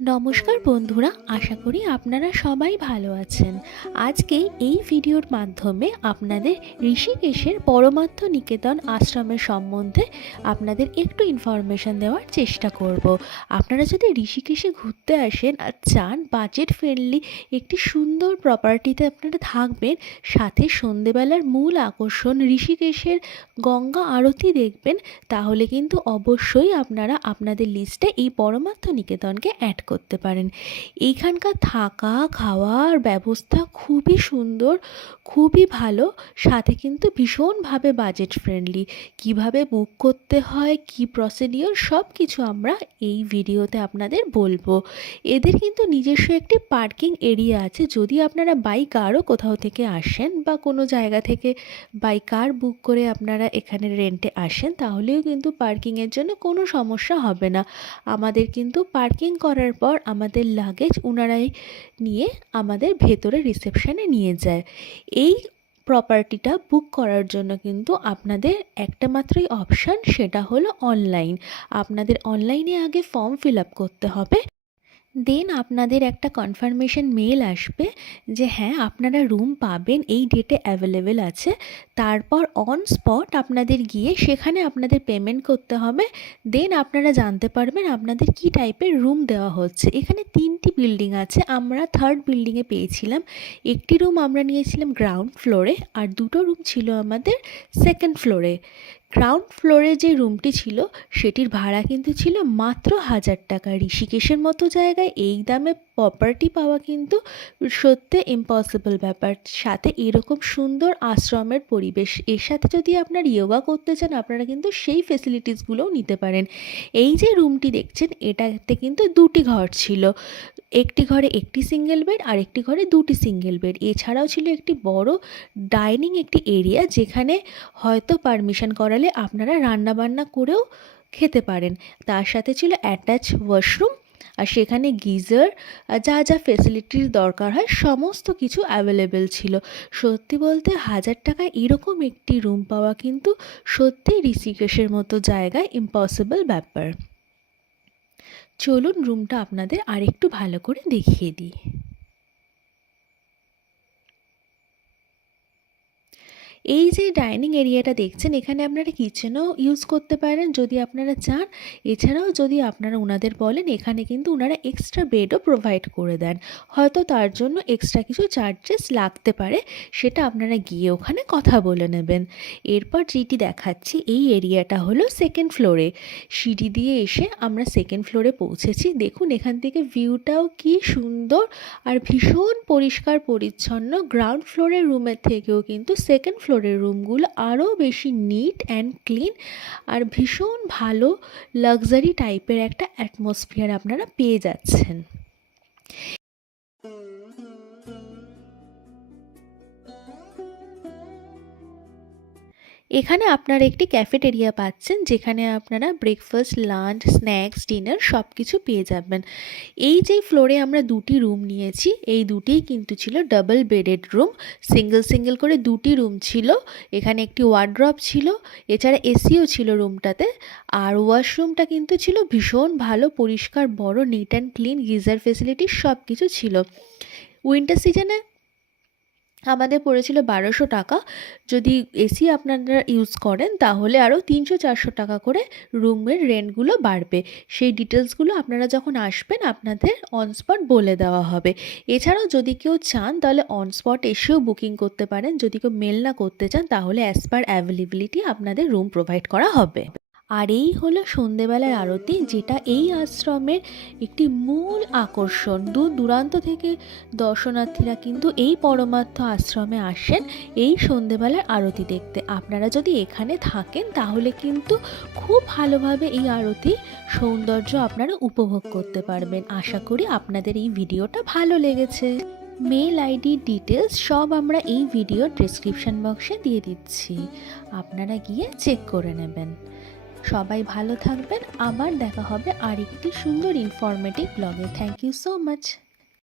নমস্কার বন্ধুরা, আশা করি আপনারা সবাই ভালো আছেন। আজকে এই ভিডিওর মাধ্যমে আপনাদের ঋষিকেশের পরমার্থ নিকেতন আশ্রমের সম্বন্ধে আপনাদের একটু ইনফরমেশন দেওয়ার চেষ্টা করব। আপনারা যদি ঋষিকেশে ঘুরতে আসেন আর চান বাজেট ফ্রেন্ডলি একটি সুন্দর প্রপার্টিতে আপনারা থাকবেন, সাথে সন্ধেবেলার মূল আকর্ষণ ঋষিকেশের গঙ্গা আরতি দেখবেন, তাহলে কিন্তু অবশ্যই আপনারা আপনাদের লিস্টে এই পরমার্থ নিকেতনকে অ্যাড করতে পারেন। এইখানকার থাকা খাওয়ার ব্যবস্থা খুবই সুন্দর, খুবই ভালো, সাথে কিন্তু ভীষণভাবে বাজেট ফ্রেন্ডলি। কিভাবে বুক করতে হয়, কি প্রসিডিওর, সব কিছু আমরা এই ভিডিওতে আপনাদের বলবো। এদের কিন্তু নিজস্ব একটি পার্কিং এরিয়া আছে। যদি আপনারা বাই কারও কোথাও থেকে আসেন বা কোনো জায়গা থেকে বাই কার বুক করে আপনারা এখানে রেন্টে আসেন, তাহলেও কিন্তু পার্কিংয়ের জন্য কোনো সমস্যা হবে না। আমাদের কিন্তু পার্কিং করার পর আমাদের লাগেজ ওনারাই নিয়ে আমাদের ভেতরে রিসেপশনে নিয়ে যায়। এই প্রপার্টিটা বুক করার জন্য কিন্তু আপনাদের একটা মাত্রই অপশান, সেটা হলো অনলাইন। আপনাদের অনলাইনে আগে ফর্ম ফিল আপ করতে হবে, দেন আপনাদের একটা কনফার্মেশন মেল আসবে যে হ্যাঁ আপনারা রুম পাবেন, এই ডেটে অ্যাভেলেবেল আছে। তারপর অন স্পট আপনাদের গিয়ে সেখানে আপনাদের পেমেন্ট করতে হবে। দেন আপনারা জানতে পারবেন আপনাদের কি টাইপের রুম দেওয়া হচ্ছে। এখানে 3টি বিল্ডিং আছে, আমরা 3rd বিল্ডিংয়ে পেয়েছিলাম। একটি রুম আমরা নিয়েছিলাম গ্রাউন্ড ফ্লোরে, আর 2টো রুম ছিল আমাদের 2nd ফ্লোরে। গ্রাউন্ড ফ্লোরে যে রুমটি ছিল সেটির ভাড়া কিন্তু ছিল মাত্র 1000 টাকা। ঋষিকেশের মতো জায়গায় এই দামে প্রপার্টি পাওয়া কিন্তু সত্যি ইম্পসিবল ব্যাপার, সাথে এরকম সুন্দর আশ্রমের পরিবেশ। এর সাথে যদি আপনার ইয়োগা করতে চান, আপনারা কিন্তু সেই ফেসিলিটিসগুলোও নিতে পারেন। এই যে রুমটি দেখছেন, এটাতে কিন্তু 2টি ঘর ছিল। একটি ঘরে একটি সিঙ্গেল বেড, আর একটি ঘরে 2টি সিঙ্গেল বেড। এছাড়াও ছিল একটি বড় ডাইনিং একটি এরিয়া, যেখানে হয়তো পারমিশন করালে আপনারা রান্নাবান্না করেও খেতে পারেন। তার সাথে ছিল অ্যাটাচ ওয়াশরুম, আর সেখানে গিজার, যা যা ফেসিলিটির দরকার হয় সমস্ত কিছু অ্যাভেলেবেল ছিল। সত্যি বলতে 1000 টাকায় এরকম একটি রুম পাওয়া কিন্তু সত্যি ঋষিকেশের মতো জায়গায় ইম্পসিবল ব্যাপার। চলুন রুমটা আপনাদের আরেকটু ভালো করে দেখিয়ে দিই। এই যে ডাইনিং এরিয়াটা দেখছেন, এখানে আপনারা কিচেনও ইউজ করতে পারেন যদি আপনারা চান। এছাড়াও যদি আপনারা ওনাদের বলেন, এখানে কিন্তু ওনারা এক্সট্রা বেডও প্রোভাইড করে দেন। হয়তো তার জন্য এক্সট্রা কিছু চার্জেস লাগতে পারে, সেটা আপনারা গিয়ে ওখানে কথা বলে নেবেন। এরপর যেটি দেখাচ্ছি, এই এরিয়াটা হলো 2nd ফ্লোরে। সিঁড়ি দিয়ে এসে আমরা 2nd ফ্লোরে পৌঁছেছি। দেখুন এখান থেকে ভিউটাও কি সুন্দর আর ভীষণ পরিষ্কার পরিচ্ছন্ন। গ্রাউন্ড ফ্লোরের রুমের থেকেও কিন্তু 2nd ফ্লোরের রুমগুলো আরও বেশি নিট অ্যান্ড ক্লিন, আর ভীষণ ভালো লাক্সারি টাইপের একটা অ্যাটমসফিয়ার আপনারা পেয়ে যাচ্ছেন। এখানে আপনারা একটি ক্যাফেটেরিয়া পাচ্ছেন, যেখানে আপনারা ব্রেকফাস্ট, লাঞ্চ, স্ন্যাক্স, ডিনার সব কিছু পেয়ে যাবেন। এই যে ফ্লোরে আমরা 2টি রুম নিয়েছি, এই 2টিই কিন্তু ছিল ডাবল বেডেড রুম। সিঙ্গেল করে 2টি রুম ছিল। এখানে একটি ওয়ার্ড্রপ ছিল, এছাড়া এসিও ছিল রুমটাতে। আর ওয়াশরুমটা কিন্তু ছিল ভীষণ ভালো, পরিষ্কার, বড়, neat and clean, geyser facility সব কিছু ছিল। উইন্টার সিজনে আমাদের পড়েছিল 1200 টাকা। যদি এসি আপনারা ইউজ করেন তাহলে আরও 300-400 টাকা করে রুমের রেন্টগুলো বাড়বে। সেই ডিটেলসগুলো আপনারা যখন আসবেন আপনাদের অনস্পট বলে দেওয়া হবে। এছাড়াও যদি কেউ চান তাহলে অনস্পট এসেও বুকিং করতে পারেন। যদি কেউ মেল না করতে চান তাহলে অ্যাজ পার অ্যাভেলেবিলিটি আপনাদের রুম প্রোভাইড করা হবে। আর এই হলো সন্ধেবেলার আরতি, যেটা এই আশ্রমের একটি মূল আকর্ষণ। দূর দূরান্ত থেকে দর্শনার্থীরা কিন্তু এই পরমার্থ আশ্রমে আসেন এই সন্ধেবেলার আরতি দেখতে। আপনারা যদি এখানে থাকেন তাহলে কিন্তু খুব ভালোভাবে এই আরতি সৌন্দর্য আপনারা উপভোগ করতে পারবেন। আশা করি আপনাদের এই ভিডিওটা ভালো লেগেছে। মেল আইডি ডিটেলস সব আমরা এই ভিডিওর ডেসক্রিপশন বক্সে দিয়ে দিচ্ছি, আপনারা গিয়ে চেক করে নেবেন। সবাই ভালো থাকবেন, আবার দেখা হবে আরেকটি সুন্দর ইনফরমেটিভ ব্লগে। Thank you so much.